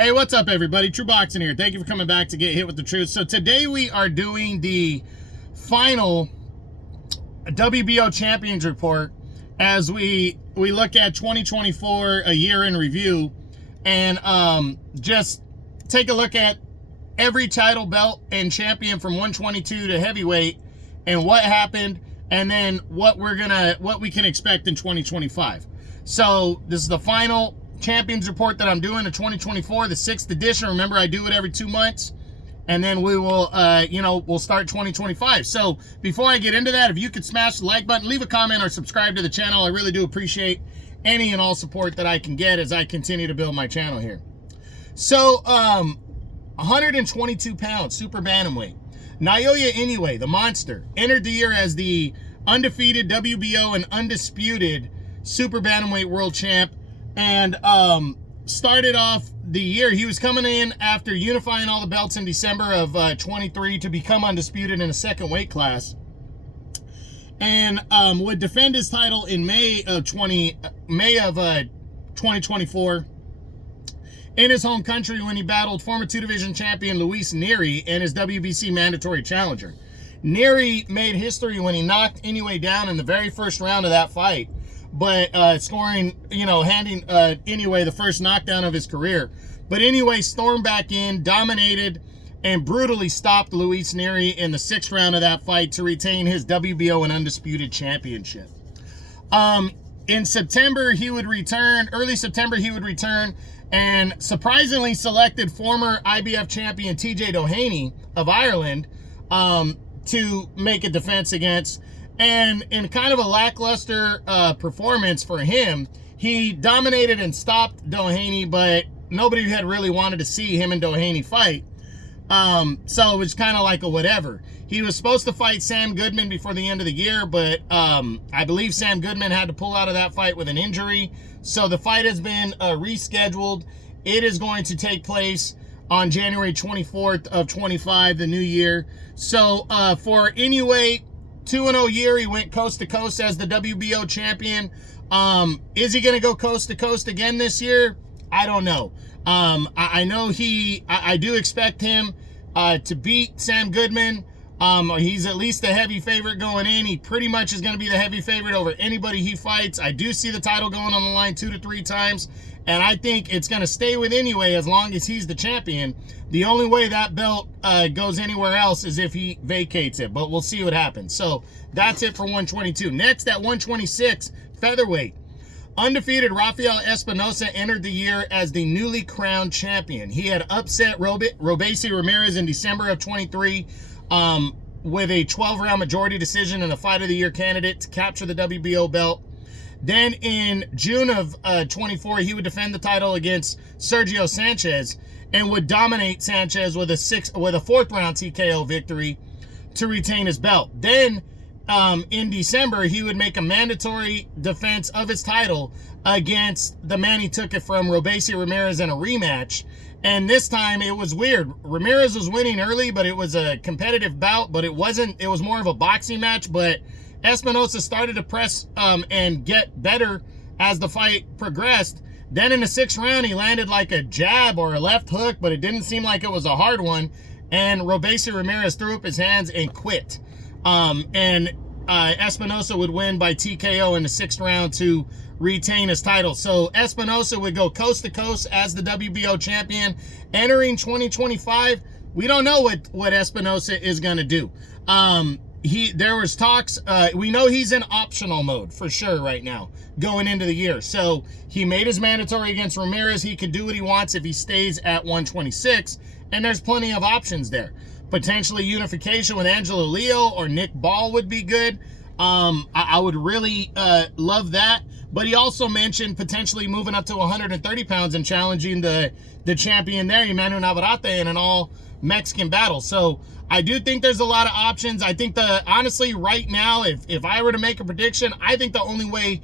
Hey, what's up, everybody? True Boxing here. Thank you for coming back to Get Hit with the Truth. So today we are doing the final WBO Champions report as we look at 2024, a year in review, and just take a look at every title, belt, and champion from 122 to heavyweight and what happened, and then what we can expect in 2025. So this is the final Champions report that I'm doing in 2024, the 6th edition. Remember, I do it every 2 months, and then we will, we'll start 2025. So before I get into that, if you could smash the like button, leave a comment, or subscribe to the channel, I really do appreciate any and all support that I can get as I continue to build my channel here. So, 122 pounds, super bantamweight. Naoya Inoue, the monster, entered the year as the undefeated WBO and undisputed super bantamweight world champ. And started off the year, he was coming in after unifying all the belts in December of 23 to become undisputed in a second weight class, and would defend his title in May of 2024 in his home country when he battled former 2-division champion Luis Nery and his WBC mandatory challenger. Nery made history when he knocked Inoue down in the very first round of that fight, but handing Inoue the first knockdown of his career. But Inoue stormed back in, dominated, and brutally stopped Luis Nery in the 6th round of that fight to retain his WBO and undisputed championship. In September, early September, he would return and surprisingly selected former IBF champion TJ Doheny of Ireland to make a defense against. And in kind of a lackluster performance for him, he dominated and stopped Doheny, but nobody had really wanted to see him and Doheny fight. So it was kind of like a whatever. He was supposed to fight Sam Goodman before the end of the year, but I believe Sam Goodman had to pull out of that fight with an injury. So the fight has been rescheduled. It is going to take place on January 24th of 25, the new year. So for Inoue, 2-0 year, he went coast to coast as the WBO champion. Is he going to go coast to coast again this year? I don't know. I know I do expect him to beat Sam Goodman. He's at least a heavy favorite going in. He pretty much is going to be the heavy favorite over anybody he fights. I do see the title going on the line 2 to 3 times, and I think it's going to stay with Inoue as long as he's the champion. The only way that belt goes anywhere else is if he vacates it, but we'll see what happens. So that's it for 122. Next, at 126, featherweight. Undefeated Rafael Espinosa entered the year as the newly crowned champion. He had upset Robeisy Ramirez in December of 23 with a 12-round majority decision in the Fight of the Year candidate to capture the WBO belt. Then in June of 24, he would defend the title against Sergio Sanchez and would dominate Sanchez with a 4th round TKO victory to retain his belt. Then in December, he would make a mandatory defense of his title against the man he took it from, Robeisy Ramirez, in a rematch. And this time it was weird. Ramirez was winning early, but it was a competitive bout, but it was more of a boxing match. But Espinosa started to press and get better as the fight progressed. Then in the 6th round, he landed like a jab or a left hook, but it didn't seem like it was a hard one. And Robeisy Ramirez threw up his hands and quit. Espinosa would win by TKO in the 6th round to retain his title. So Espinosa would go coast to coast as the WBO champion. Entering 2025, we don't know what Espinosa is going to do. There was talks, we know he's in optional mode for sure right now going into the year. So he made his mandatory against Ramirez. He can do what he wants if he stays at 126, and there's plenty of options there. Potentially unification with Angelo Leo or Nick Ball would be good. I would really love that. But he also mentioned potentially moving up to 130 pounds and challenging the champion there, Emmanuel Navarrete, in an all-Mexican battle. So I do think there's a lot of options. I think honestly, right now, if I were to make a prediction, I think the only way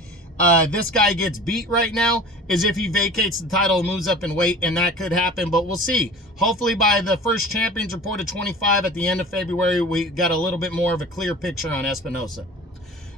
this guy gets beat right now is if he vacates the title and moves up in weight, and that could happen, but we'll see. Hopefully by the first Champions report of 25 at the end of February, we got a little bit more of a clear picture on Espinosa.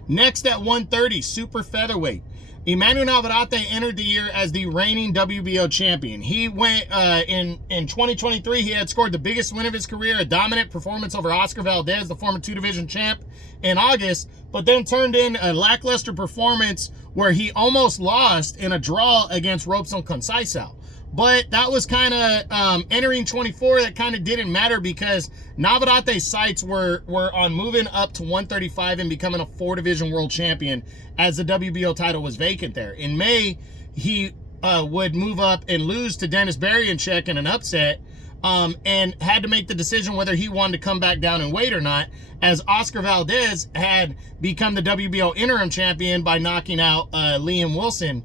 Next at 130, super featherweight. Emmanuel Navarrete entered the year as the reigning WBO champion. He went in 2023. He had scored the biggest win of his career, a dominant performance over Oscar Valdez, the former 2-division champ, in August, but then turned in a lackluster performance where he almost lost in a draw against Robson Conceição. But that was kind of entering 24. That kind of didn't matter because Navarrete's sights were on moving up to 135 and becoming a 4-division world champion as the WBO title was vacant there. In May, he would move up and lose to Denis Beriancek in an upset, and had to make the decision whether he wanted to come back down and weight or not, as Oscar Valdez had become the WBO interim champion by knocking out Liam Wilson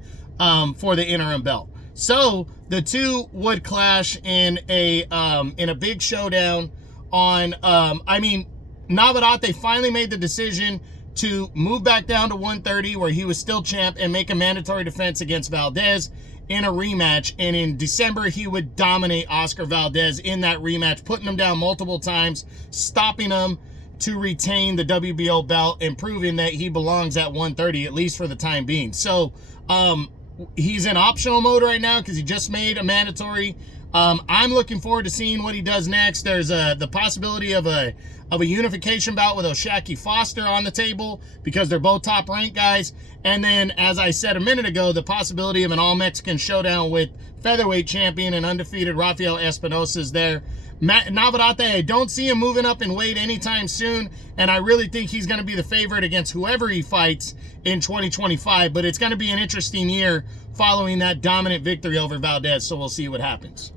for the interim belt. So the two would clash in a big showdown on, Navarrete finally made the decision to move back down to 130 where he was still champ and make a mandatory defense against Valdez in a rematch. And in December, he would dominate Oscar Valdez in that rematch, putting him down multiple times, stopping him to retain the WBO belt and proving that he belongs at 130, at least for the time being. So, he's in optional mode right now because he just made a mandatory. I'm looking forward to seeing what he does next. There's the possibility of a unification bout with O'Shaquie Foster on the table because they're both top-ranked guys. And then, as I said a minute ago, the possibility of an all-Mexican showdown with featherweight champion and undefeated Rafael Espinosa is there. Navarrete, I don't see him moving up in weight anytime soon, and I really think he's going to be the favorite against whoever he fights in 2025, but it's going to be an interesting year following that dominant victory over Valdez, so we'll see what happens.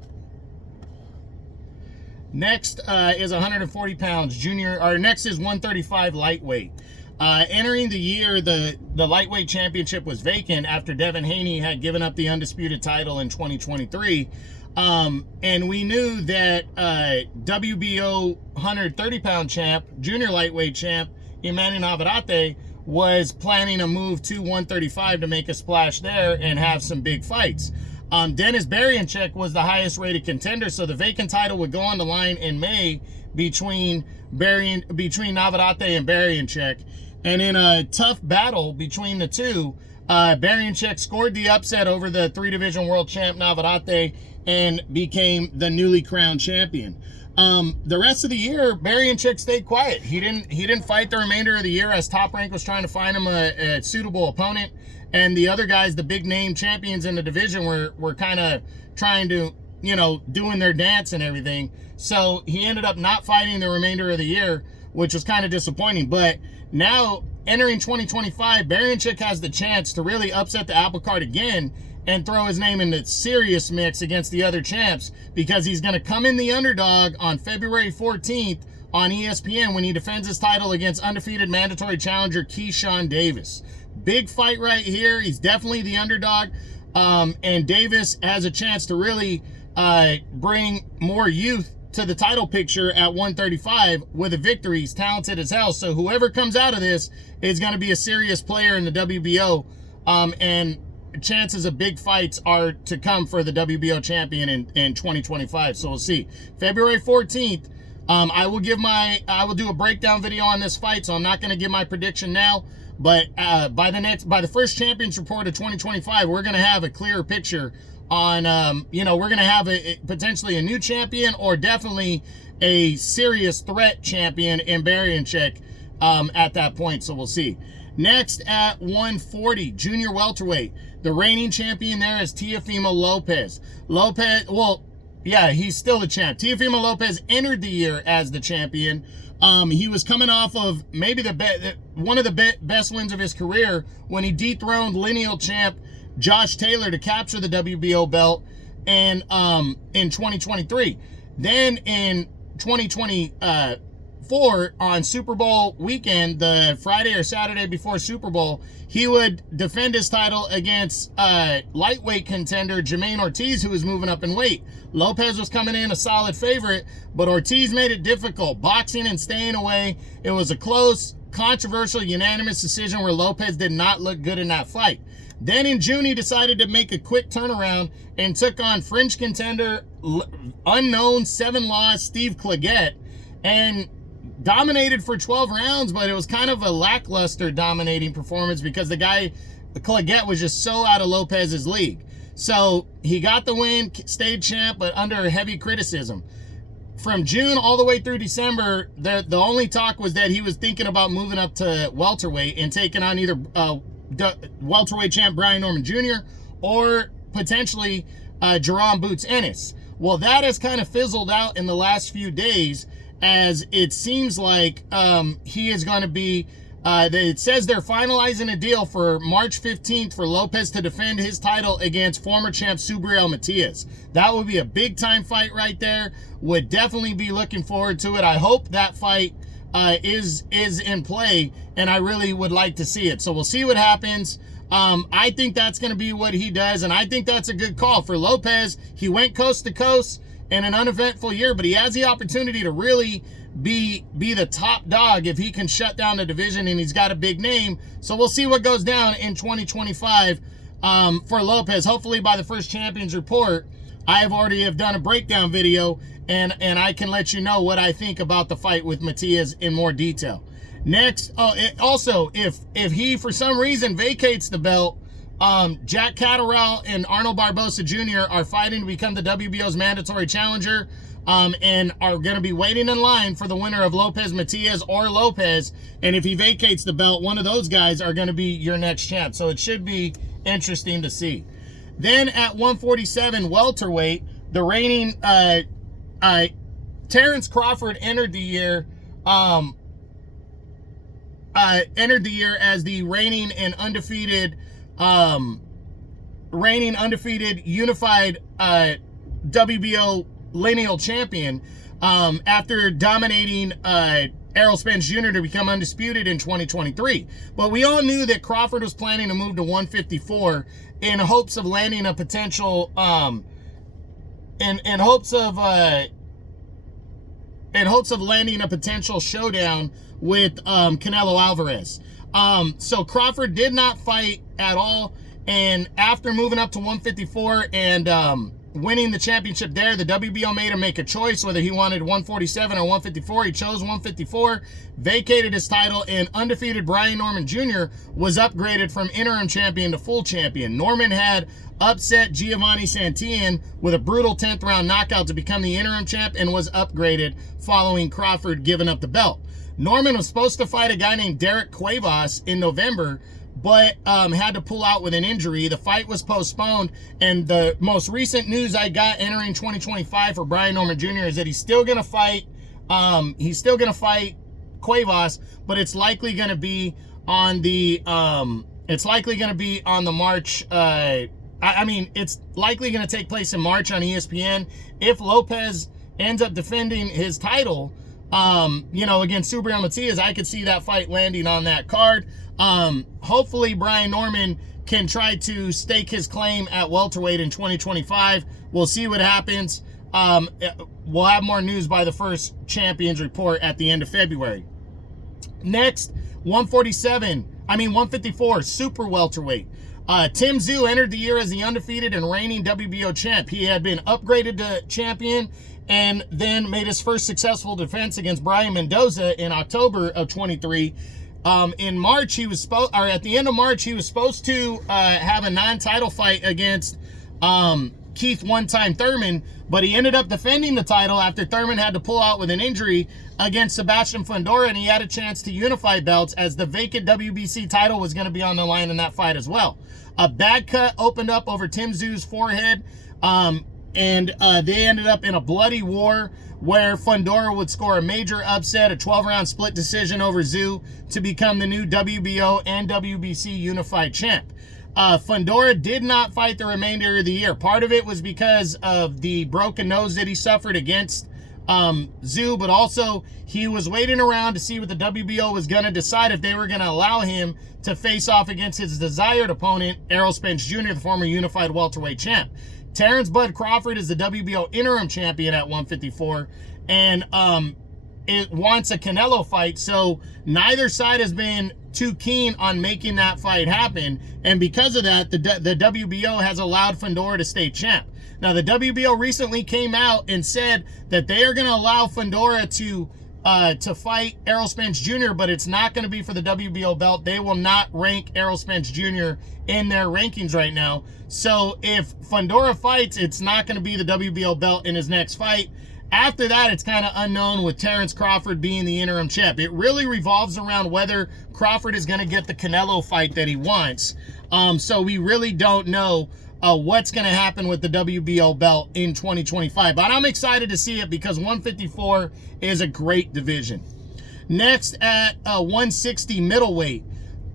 Next is 140 pounds junior, or next is 135 lightweight. Entering the year, the lightweight championship was vacant after Devin Haney had given up the undisputed title in 2023. And we knew that WBO 130-pound champ, junior lightweight champ, Emmanuel Navarrete, was planning a move to 135 to make a splash there and have some big fights. Denis Beriancek was the highest rated contender, so the vacant title would go on the line in May between Navarrete and Beriancek. And in a tough battle between the two, Beriancek scored the upset over the 3-division world champ Navarrete and became the newly crowned champion. The rest of the year, Beriancek stayed quiet. He didn't fight the remainder of the year as Top Rank was trying to find him a suitable opponent. And the other guys, the big name champions in the division, were kind of trying to, doing their dance and everything. So he ended up not fighting the remainder of the year, which was kind of disappointing. But now, entering 2025, Beriancek has the chance to really upset the apple cart again and throw his name in the serious mix against the other champs, because he's going to come in the underdog on February 14th on ESPN when he defends his title against undefeated mandatory challenger Keyshawn Davis. Big fight right here. He's definitely the underdog, and Davis has a chance to really bring more youth to the title picture at 135 with a victory. He's talented as hell, so whoever comes out of this is going to be a serious player in the WBO, and chances of big fights are to come for the WBO champion in 2025. So we'll see. February 14th, I will do a breakdown video on this fight, so I'm not going to give my prediction now, but by the first Champions Report of 2025, we're going to have a clearer picture on, we're going to have potentially a new champion, or definitely a serious threat champion in Beriancek at that point. So we'll see. Next, at 140, junior welterweight, the reigning champion there is Teofimo Lopez. He's still the champ. Teofimo Lopez entered the year as the champion. He was coming off of maybe one of the best wins of his career when he dethroned lineal champ Josh Taylor to capture the WBO belt in 2023. Then in 2024, on Super Bowl weekend, the Friday or Saturday before Super Bowl, he would defend his title against lightweight contender Jermaine Ortiz, who was moving up in weight. Lopez was coming in a solid favorite, but Ortiz made it difficult, boxing and staying away. It was a close, controversial, unanimous decision where Lopez did not look good in that fight. Then in June, he decided to make a quick turnaround and took on fringe contender, unknown 7-loss Steve Claggett, and dominated for 12 rounds, but it was kind of a lackluster dominating performance because the guy Claggett was just so out of Lopez's league. So he got the win, stayed champ, but under heavy criticism. From June all the way through December, the only talk was that he was thinking about moving up to welterweight and taking on either welterweight champ Brian Norman Jr. or potentially Jerome Boots Ennis. Well, that has kind of fizzled out in the last few days, as it seems like he is going to be, it says they're finalizing a deal for March 15th for Lopez to defend his title against former champ Subriel Matias. That would be a big time fight right there. Would definitely be looking forward to it. I hope that fight is in play, and I really would like to see it. So we'll see what happens. I think that's going to be what he does, and I think that's a good call for Lopez. He went coast to coast in an uneventful year, but he has the opportunity to really be the top dog if he can shut down the division, and he's got a big name. So we'll see what goes down in 2025 for Lopez. Hopefully by the first Champions Report, I already have done a breakdown video, and I can let you know what I think about the fight with Matias in more detail. Next, also, if he for some reason vacates the belt, Jack Catterall and Arnold Barbosa Jr. are fighting to become the WBO's mandatory challenger, and are going to be waiting in line for the winner of Lopez Matias or Lopez. And if he vacates the belt, one of those guys are going to be your next champ. So it should be interesting to see. Then at 147 welterweight, the reigning Terrence Crawford entered the year as the reigning and undefeated unified WBO lineal champion after dominating Errol Spence Jr. to become undisputed in 2023. But we all knew that Crawford was planning to move to 154 in hopes of landing a potential in hopes of landing a potential showdown with Canelo Alvarez. So Crawford did not fight at all, and after moving up to 154 and winning the championship there, the WBO made him make a choice whether he wanted 147 or 154. He chose 154, vacated his title, and undefeated Brian Norman Jr. was upgraded from interim champion to full champion. Norman had upset Giovanni Santillan with a brutal 10th round knockout to become the interim champ and was upgraded following Crawford giving up the belt. Norman was supposed to fight a guy named Derek Cuevas in November, but had to pull out with an injury. The fight was postponed, and the most recent news I got entering 2025 for Brian Norman Jr. is that he's still gonna fight. He's still gonna fight Cuevas, but it's likely gonna be on the. It's likely gonna be on the March. It's likely gonna take place in March on ESPN. If Lopez ends up defending his title, against Subriel Matias, I could see that fight landing on that card. Hopefully Brian Norman can try to stake his claim at welterweight in 2025. We'll see what happens. We'll have more news by the first Champions Report at the end of February. Next, 154, super welterweight. Tim Tszyu entered the year as the undefeated and reigning WBO champ. He had been upgraded to champion and then made his first successful defense against Brian Mendoza in October of 23. In March, at the end of March, he was supposed to have a non-title fight against Keith one-time Thurman, but he ended up defending the title after Thurman had to pull out with an injury against Sebastian Fundora, and he had a chance to unify belts as the vacant WBC title was going to be on the line in that fight as well. A bad cut opened up over Tim Tszyu's forehead, and they ended up in a bloody war where Fundora would score a major upset, a 12-round split decision over Tszyu to become the new WBO and WBC unified champ. Fundora did not fight the remainder of the year. Part of it was because of the broken nose that he suffered against Tszyu, but also he was waiting around to see what the WBO was going to decide if they were going to allow him to face off against his desired opponent, Errol Spence Jr., the former unified welterweight champ. Terrence Bud Crawford is the WBO interim champion at 154, and it wants a Canelo fight, so neither side has been too keen on making that fight happen, and because of that, the WBO has allowed Fundora to stay champ. Now, the WBO recently came out and said that they are going to allow Fundora to to fight Errol Spence Jr., but it's not going to be for the WBO belt. They will not rank Errol Spence Jr. in their rankings right now. So if Fundora fights, it's not going to be the WBO belt in his next fight. After that, it's kind of unknown, with Terrence Crawford being the interim champ. It really revolves around whether Crawford is going to get the Canelo fight that he wants. So we really don't know what's going to happen with the WBO belt in 2025. But I'm excited to see it because 154 is a great division. Next, at 160 middleweight,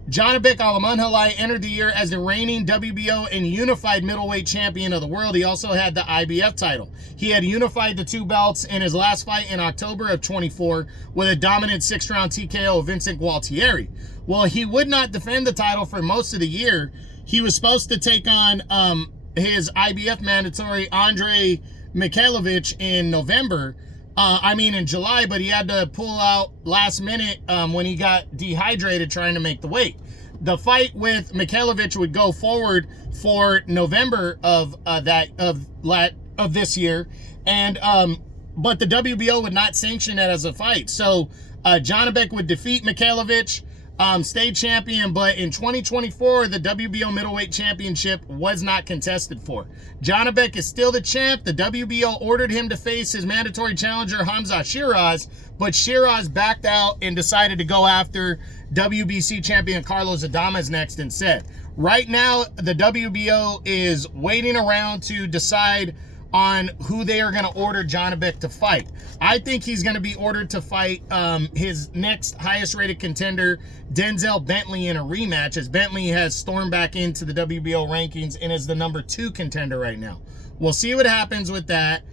Janibek Alamanhalai entered the year as the reigning WBO and unified middleweight champion of the world. He also had the IBF title. He had unified the two belts in his last fight in October of 24 with a dominant 6-round TKO of Vincent Gualtieri. Well, he would not defend the title for most of the year. He was supposed to take on his IBF mandatory Andre Mikhailovich in November. In July, but he had to pull out last minute when he got dehydrated trying to make the weight. The fight with Mikhailovich would go forward for November of this year, and but the WBO would not sanction it as a fight. So Janibek would defeat Mikhailovich, stay champion, but in 2024, the WBO middleweight championship was not contested for. Janibek is still the champ. The WBO ordered him to face his mandatory challenger, Hamza Shiraz, but Shiraz backed out and decided to go after WBC champion Carlos Adames next instead. Right now, the WBO is waiting around to decide on who they are going to order Janibek to fight. I think he's going to be ordered to fight his next highest rated contender, Denzel Bentley, in a rematch, as Bentley has stormed back into the WBO rankings and is the number 2 contender right now. We'll see what happens with that.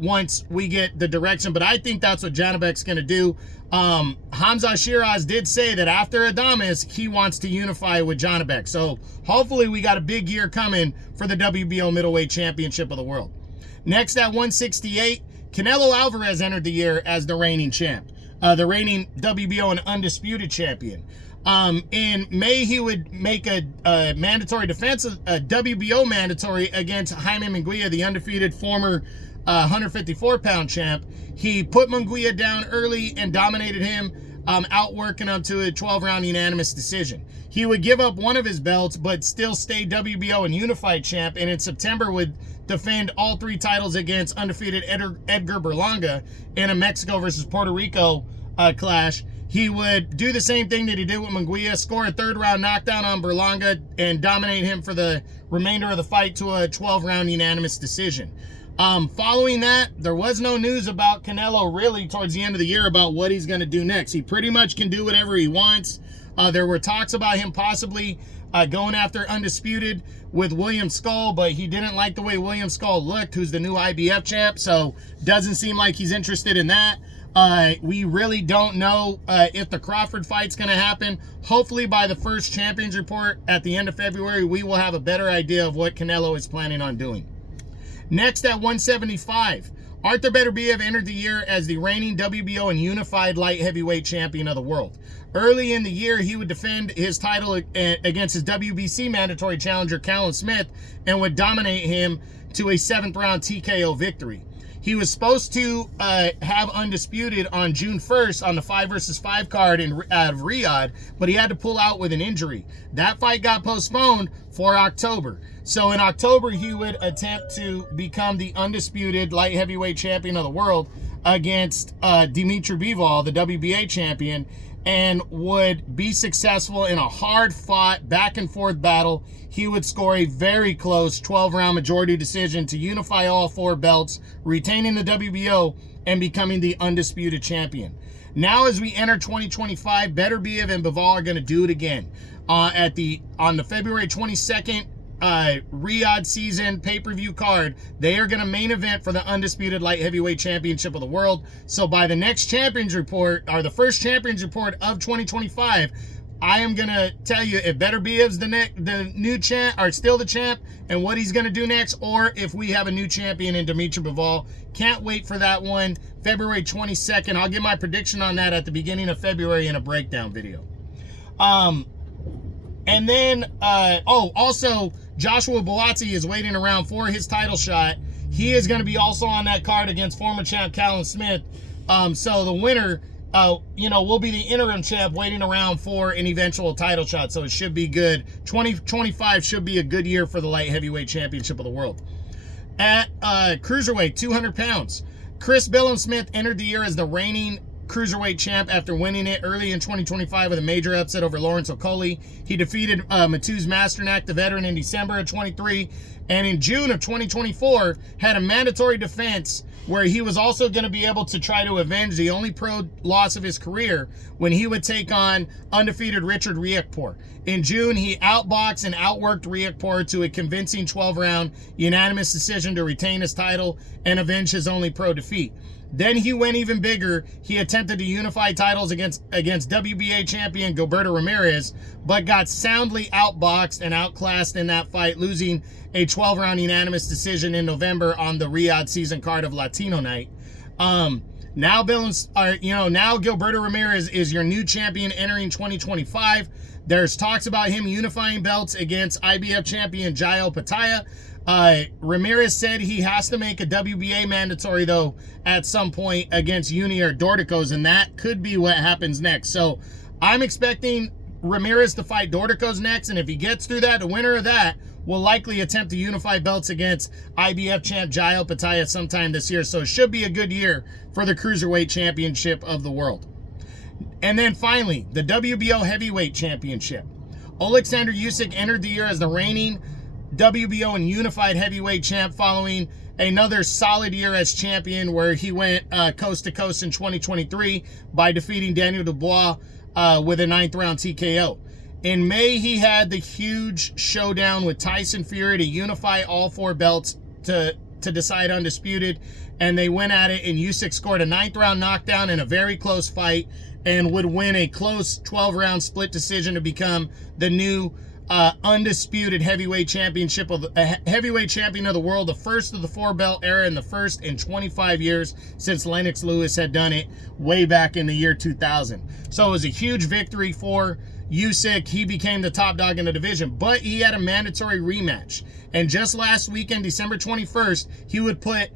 Once we get the direction, but I think that's what Janibek's going to do. Hamza Shiraz did say that after Adames, he wants to unify with Janibek. So hopefully we got a big year coming for the WBO middleweight championship of the world. Next, at 168, Canelo Alvarez entered the year as the reigning champ, the reigning WBO and undisputed champion. In May, he would make a mandatory defense, a WBO mandatory against Jaime Munguia, the undefeated former 154-pound champ. He put Munguia down early and dominated him, outworking him to a 12-round unanimous decision. He would give up one of his belts, but still stay WBO and unified champ, and in September would defend all 3 titles against undefeated Edgar Berlanga in a Mexico versus Puerto Rico clash. He would do the same thing that he did with Munguia, score a 3rd-round knockdown on Berlanga, and dominate him for the remainder of the fight to a 12-round unanimous decision. Following that, there was no news about Canelo really towards the end of the year about what he's going to do next. He pretty much can do whatever he wants. There were talks about him possibly going after Undisputed with William Skull, but he didn't like the way William Skull looked, who's the new IBF champ, so doesn't seem like he's interested in that. We really don't know if the Crawford fight's going to happen. Hopefully by the first Champions Report at the end of February, we will have a better idea of what Canelo is planning on doing. Next, at 175, Arthur Beterbiev entered the year as the reigning WBO and unified light heavyweight champion of the world. Early in the year, he would defend his title against his WBC mandatory challenger, Callum Smith, and would dominate him to a 7th-round TKO victory. He was supposed to have Undisputed on June 1st on the 5 versus 5 card out of Riyadh, but he had to pull out with an injury. That fight got postponed for October. So in October, he would attempt to become the undisputed light heavyweight champion of the world against Dimitri Bivol, the WBA champion, and would be successful in a hard-fought, back-and-forth battle. He would score a very close 12-round majority decision to unify all 4 belts, retaining the WBO and becoming the undisputed champion. Now, as we enter 2025, Beterbiev and Bivol are going to do it again. On the February 22nd Riyadh season pay-per-view card, they are going to main event for the undisputed light heavyweight championship of the world. So by the next Champions Report, or the first Champions Report of 2025, I am going to tell you if Beterbiev's the new champ, or still the champ, and what he's going to do next, or if we have a new champion in Dimitri Bivol. Can't wait for that one. February 22nd. I'll give my prediction on that at the beginning of February in a breakdown video. And then, also, Joshua Buatsi is waiting around for his title shot. He is going to be also on that card against former champ Callum Smith. So the winner, will be the interim champ waiting around for an eventual title shot. So it should be good. 2025 should be a good year for the light heavyweight championship of the world. At cruiserweight, 200 pounds, Chris Billam-Smith entered the year as the reigning cruiserweight champ after winning it early in 2025 with a major upset over Lawrence Okoli. He defeated Mateusz Masternak, the veteran, in December of 23, and in June of 2024 had a mandatory defense where he was also going to be able to try to avenge the only pro loss of his career when he would take on undefeated Richard Riakporhe. In June, he outboxed and outworked Riakporhe to a convincing 12-round unanimous decision to retain his title and avenge his only pro defeat. Then he went even bigger. He attempted to unify titles against WBA champion Gilberto Ramirez, but got soundly outboxed and outclassed in that fight, losing a 12-round unanimous decision in November on the Riyadh season card of Latino Night. Now Gilberto Ramirez is your new champion entering 2025. There's talks about him unifying belts against IBF champion Jael Pataya. Ramirez said he has to make a WBA mandatory, though, at some point against Junior Dorticos, and that could be what happens next. So I'm expecting Ramirez to fight Dorticos next, and if he gets through that, the winner of that will likely attempt to unify belts against IBF champ Jael Pataya sometime this year. So it should be a good year for the Cruiserweight Championship of the world. And then finally, the WBO Heavyweight Championship. Oleksandr Usyk entered the year as the reigning WBO and unified heavyweight champ following another solid year as champion where he went coast to coast in 2023 by defeating Daniel Dubois with a 9th round TKO. In May, he had the huge showdown with Tyson Fury to unify all 4 belts to decide undisputed, and they went at it, and Usyk scored a 9th round knockdown in a very close fight and would win a close 12-round split decision to become the new undisputed heavyweight champion of the world, the first of the 4-belt era and the first in 25 years since Lennox Lewis had done it way back in the year 2000. So it was a huge victory for Usyk. He became the top dog in the division, but he had a mandatory rematch. And just last weekend, December 21st, he would put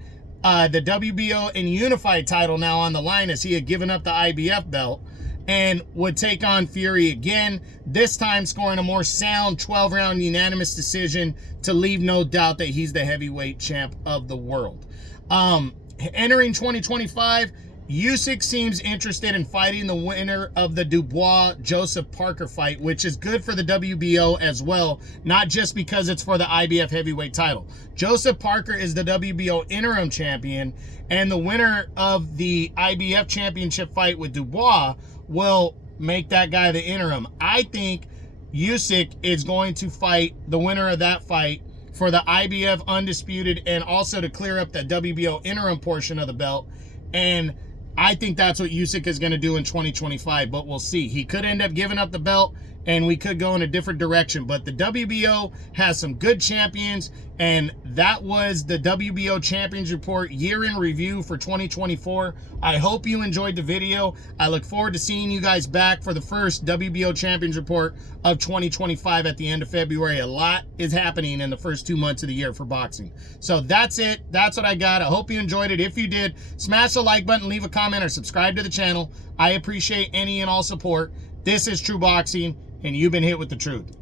the WBO and unified title now on the line as he had given up the IBF belt, and would take on Fury again, this time scoring a more sound 12-round unanimous decision to leave no doubt that he's the heavyweight champ of the world. Entering 2025, Usyk seems interested in fighting the winner of the Dubois-Joseph Parker fight, which is good for the WBO as well, not just because it's for the IBF heavyweight title. Joseph Parker is the WBO interim champion, and the winner of the IBF championship fight with Dubois will make that guy the interim. I think Usyk is going to fight the winner of that fight for the IBF undisputed and also to clear up the WBO interim portion of the belt. And I think that's what Usyk is going to do in 2025, but we'll see. He could end up giving up the belt, and we could go in a different direction. But the WBO has some good champions, and that was the WBO Champions Report year in review for 2024. I hope you enjoyed the video. I look forward to seeing you guys back for the first WBO Champions Report of 2025 at the end of February. A lot is happening in the first 2 months of the year for boxing. So that's it. That's what I got. I hope you enjoyed it. If you did, smash the like button, leave a comment, or subscribe to the channel. I appreciate any and all support. This is True Boxing, and you've been hit with the truth.